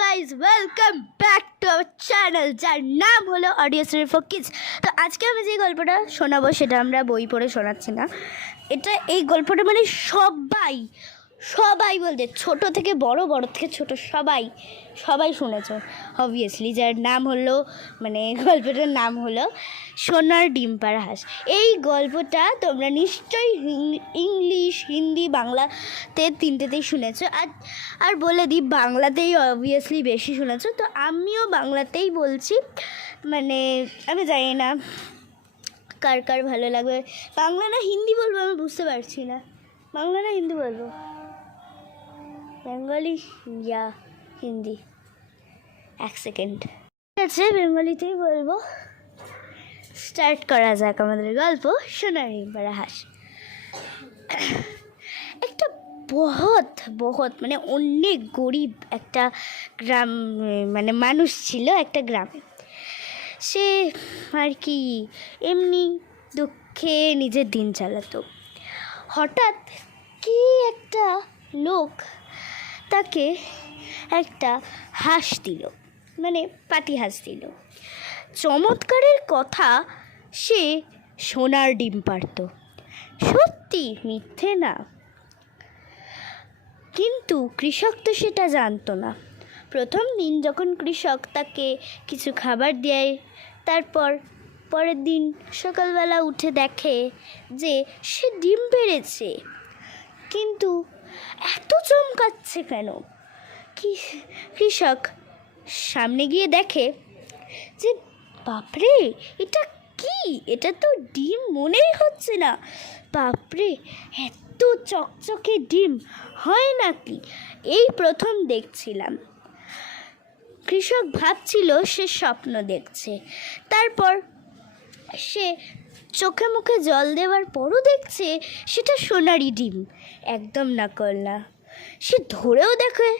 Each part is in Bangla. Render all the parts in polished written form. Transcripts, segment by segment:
Guys welcome back to our channel, যার নাম হলো অডিও স্টোরি ফর কিডস। তো আজকে আমি যে গল্পটা শোনাবো সেটা আমরা বই পড়ে শোনাচ্ছি না। এই গল্পটা মানে সবাই বলতে, ছোট থেকে বড়, বড় থেকে ছোট, সবাই শুনেছ অবভিয়াসলি। যার নাম হলো গল্পটার নাম হলো সোনার ডিম পাড়া হাঁস। এই গল্পটা তোমরা নিশ্চয়ই ইংলিশ, হিন্দি, বাংলাতে তিনটেতেই শুনেছ। আর বলে দিই, বাংলাতেই অবভিয়াসলি বেশি শুনেছ। তো আমিও বাংলাতেই বলছি, আমি জানি না কার কার ভালো লাগবে। বাংলা না হিন্দি বলবো আমি বুঝতে পারছি না। বাংলা না হিন্দি বলবো? বেঙ্গলি ইয়া হিন্দি? এক সেকেন্ড, ঠিক আছে, বেঙ্গলিতেই বলবো। স্টার্ট করা যাক আমাদের গল্প সোনার ডিম পাড়া হাঁস। একটা বহুত অনেক গরিব একটা গ্রাম, মানুষ ছিল একটা গ্রামে। সে আর কি এমনি দুঃখে নিজের দিন চালাতো। হঠাৎ কি একটা লোক তাকে একটা হাঁস দিল, পাতি হাঁস দিল। চমৎকারের কথা, সে সোনার ডিম পাড়ত। সত্যি, মিথ্যে না। কিন্তু কৃষক তো সেটা জানতো না। প্রথম দিন যখন কৃষক তাকে কিছু খাবার দেয়, তারপর পরের দিন সকালবেলা উঠে দেখে যে সে ডিম পেড়েছে। কিন্তু এত চমকাচ্ছে কেন? কৃষক সামনে গিয়ে দেখে যে বাপরে, এটা কি? এটা তো ডিম মনেই হচ্ছে না। বাপরে, এত চকচকে ডিম হয় নাকি? এই প্রথম দেখছিলাম। কৃষক ভাবছিল সে স্বপ্ন দেখছে। তারপর সে চোখে মুখে জল দেওয়ার পরও দেখছে সেটা সোনারি ডিম, একদম নকল না। সে ধরেও দেখে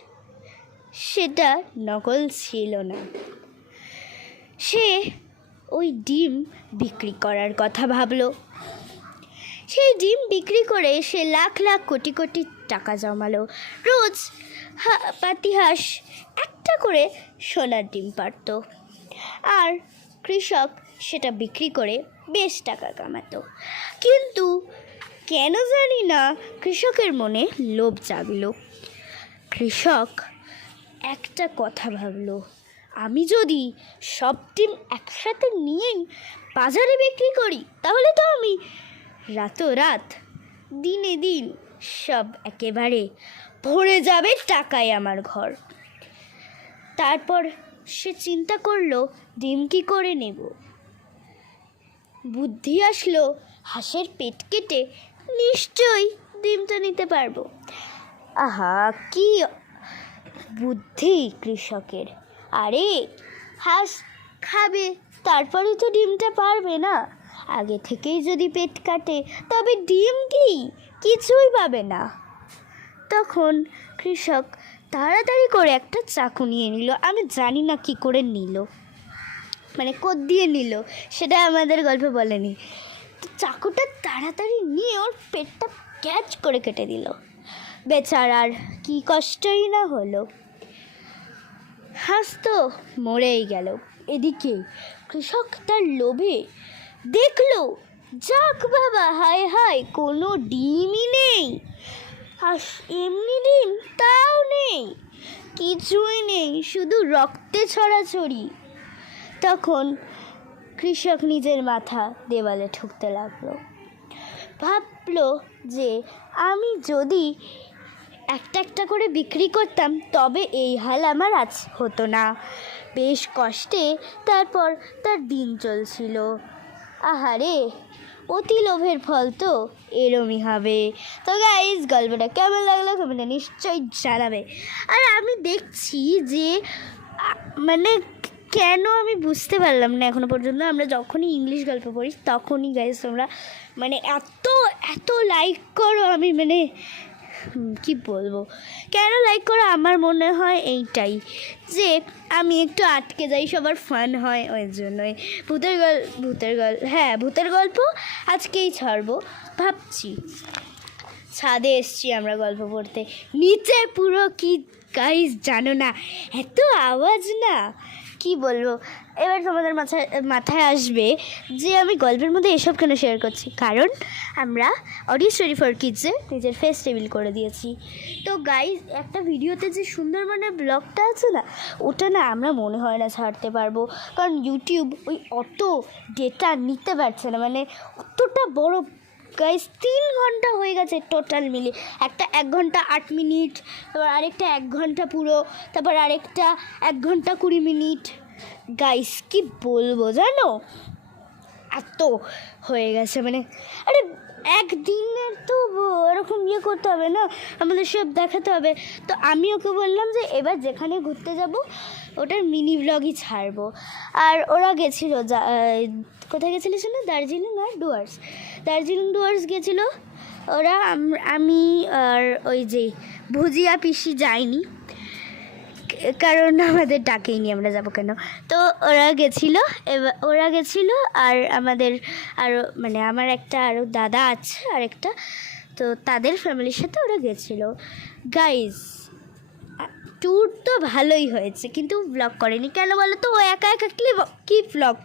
সেটা নকল ছিল না। সে ওই ডিম বিক্রি করার কথা ভাবলো। সেই ডিম বিক্রি করে সে লাখ লাখ কোটি কোটি টাকা জমালো। রোজ পাতি হাঁস একটা করে সোনার ডিম পাড়ত, আর কৃষক সেটা বিক্রি করে বেশ টাকা কামাতো। কিন্তু কেন জানি না কৃষকের মনে লোভ জাগলো। কৃষক একটা কথা ভাবলো, আমি যদি সব ডিম একসাথে নিয়ে বাজারে বিক্রি করি, তাহলে তো আমি রাতোরাত, দিনে দিন সব একেবারে ভরে যাবে টাকায় আমার ঘর। তারপর সে চিন্তা করলো, ডিম কী করে নেব। বুদ্ধি আসলো, হাঁসের পেট কেটে নিশ্চয়ই ডিমটা নিতে পারবো। আহা, কি বুদ্ধি কৃষকের! আরে, হাঁস খাবে, তারপরে তো ডিমটা পারবে না। আগে থেকেই যদি পেট কাটে, তবে ডিম কিছুই পাবে না। তখন কৃষক তাড়াতাড়ি করে একটা চাকু নিয়ে নিল। আমি জানি না কি করে নিল, কোদ দিয়ে নিল, সেটা আমাদের গল্পে বলেনি। তো চাকুটা তাড়াতাড়ি নিয়ে ওর পেটটা ক্যাচ করে কেটে দিল। বেচারার কি কষ্টই না হলো। হাঁস তো মরেই গেল। এদিকে কৃষক তার লোভে দেখলো, যাক বাবা, হায় হায়, কোনো ডিমই নেই। হাঁস এমনি ডিম তাও নেই, কিছুই নেই, শুধু রক্তে ছড়াছড়ি। তখন কৃষক নিজের মাথা দেওয়ালে ঠুকতে লাগলো। ভাবলো যে আমি যদি একটা একটা করে বিক্রি করতাম, তবে এই হাল আমার আজ হতো না। বেশ কষ্টে তারপর তার দিন চলছিল। আহারে, অতি লোভের ফল তো এরমই হবে। তো গাইস, গল্পটা কেমন লাগলো কমেন্টে নিশ্চয়ই জানাবে। আর আমি দেখছি যে কেন আমি বুঝতে পারলাম না এখনো পর্যন্ত, আমরা যখনই ইংলিশ গল্প পড়ি তখনই গাইস তোমরা এত লাইক করো। আমি কি বলবো, কেন লাইক করো? আমার মনে হয় এইটাই, যে আমি একটু আটকে যাই, সবার ফান হয়, ওই জন্যই। ভূতের গল্প আজকেই ছাড়বো ভাবছি। ছাদে এসছি আমরা গল্প পড়তে, নিচে পুরো কি গাইস জানো না, এত আওয়াজ না কি বলবো। এবার তোমাদের মাথায় আসবে যে আমি গল্পের মধ্যে এসব কেন শেয়ার করছি, কারণ আমরা অডিও স্টোরি ফর কিডসে নিজের ফেস টেবিল করে দিয়েছি। তো গাইস একটা ভিডিওতে যে সুন্দরবনের ব্লগটা আছে না, ওটা না আমরা মনে হয় না ছাড়তে পারবো, কারণ ইউটিউব ওই অত ডেটা নিতে পারছে না, মানে অতটা বড় গাইস 3 ঘন্টা হয়ে গেছে টোটাল মিলে। একটা 1 ঘন্টা 8 মিনিট, তারপর আরেকটা 1 ঘন্টা পুরো, তারপর আরেকটা 1 ঘন্টা 20 মিনিট। গাইস কি বলবো জানো, এত হয়ে গেছে, মানে আরে একদিনের তো ওরকম ইয়ে করতে হবে না, আমাদের সব দেখাতে হবে। তো আমি ওকে বললাম যে এবার যেখানে ঘুরতে যাব ওটার মিনি ব্লগই ছাড়বো। আর ওরা গেছিলো কোথায় গেছিলো শোনো, দার্জিলিং আর ডুয়ার্স। দার্জিলিং ডুয়ার্স গেছিলো ওরা, আমি আর ওই যে ভুজিয়া পিসি যাইনি, কারণ আমাদের ডাকেইনি, আমরা যাবো কেন। তো ওরা গেছিলো আর আমাদের আরও মানে আমার একটা আরও দাদা আছে আরেকটা, তো তাদের ফ্যামিলির সাথে ওরা গেছিলো। গাইজ ট্যুর তো ভালোই হয়েছে, কিন্তু ব্লগ করেনি কেন বলো তো, ও একা একা কী ব্লগ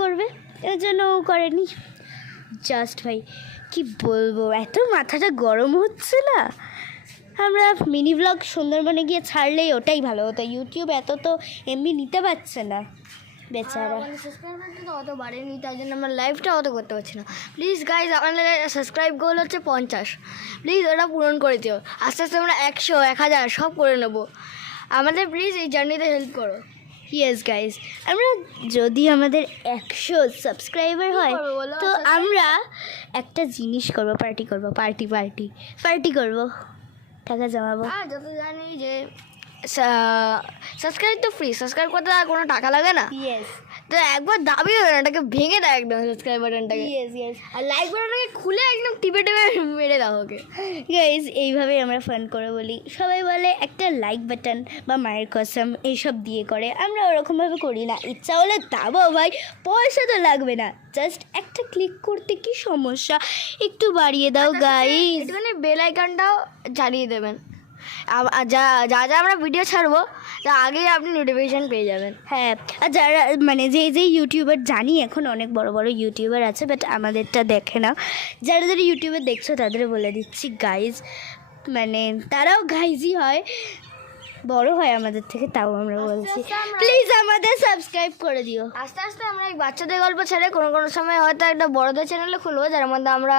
করবে, এর জন্য ও করেনি। জাস্ট ভাই কি বলবো, এত মাথাটা গরম হচ্ছে না। আমরা মিনি ব্লগ সুন্দরবনে গিয়ে ছাড়লেই ওটাই ভালো হতো, ইউটিউব এত তো এমনি নিতে পারছে না বেচারা। সাবস্ক্রাইবার তো অত বাড়েনি, তাই জন্য আমরা লাইভটা অত করতে পারছি না। প্লিজ গাইজ, আমাদের সাবস্ক্রাইব গোল হচ্ছে 50, প্লিজ ওটা পূরণ করে দিও। আস্তে আস্তে আমরা 100, 1000 সব করে নেবো। আমাদের প্লিজ এই জার্নিতে হেল্প করো। ইয়েস গাইজ, আমরা যদি আমাদের 100 সাবস্ক্রাইবার হয় তো আমরা একটা জিনিস করবো, পার্টি করবো, টাকা জমাবো। আর যত জানি যে সাবস্ক্রাইব তো ফ্রি, সাবস্ক্রাইব করতে আর কোনো টাকা লাগে না। ইয়েস, তো একবার দাবি হবে না, এটাকে ভেঙে দেয় একদম সাবস্ক্রাইব বাটনটাকে। ইয়েস আর লাইক বাটনটাকে খুলে একদম টিপে মেরে দাও ওকে। গাইজ এইভাবেই আমরা ফান করে বলি। সবাই বলে একটা লাইক বাটন বা মায়ের কসম এইসব দিয়ে করে, আমরা ওরকমভাবে করি না। ইচ্ছা হলে দাবো ভাই, পয়সা তো লাগবে না, জাস্ট একটা ক্লিক করতে কি সমস্যা, একটু বাড়িয়ে দাও গাইজ। একটুখানি বেল আইকনটাও জ্বালিয়ে দেবেন, যা যা আমরা ভিডিও ছাড়বো তা আগেই আপনি নোটিফিকেশান পেয়ে যাবেন। হ্যাঁ, আর যারা মানে যেই ইউটিউবার, জানি এখন অনেক বড় বড় ইউটিউবার আছে, বাট আমাদেরটা দেখে না। যারা ইউটিউবে দেখছো তাদের বলে দিচ্ছি গাইজ, মানে তারাও গাইজই হয়, বড় হয় আমাদের থেকে, তাও আমরা বলছি প্লিজ আমাদের সাবস্ক্রাইব করে দিও। আস্তে আস্তে আমরা এই বাচ্চাদের গল্প ছেড়ে কোনো কোনো সময় হয়তো একটা বড়দের চ্যানেলে খুলবো, যার মধ্যে আমরা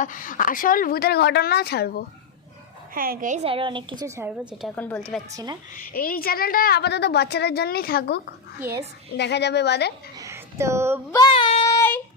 আসল ভূতের ঘটনা ছাড়বো। হ্যাঁ গাইজ, আরও অনেক কিছু ছাড়বো যেটা এখন বলতে পারছি না। এই চ্যানেলটা আপাতত বাচ্চাদের জন্যই থাকুক, ইয়েস, দেখা যাবে বাদে। তো বাই।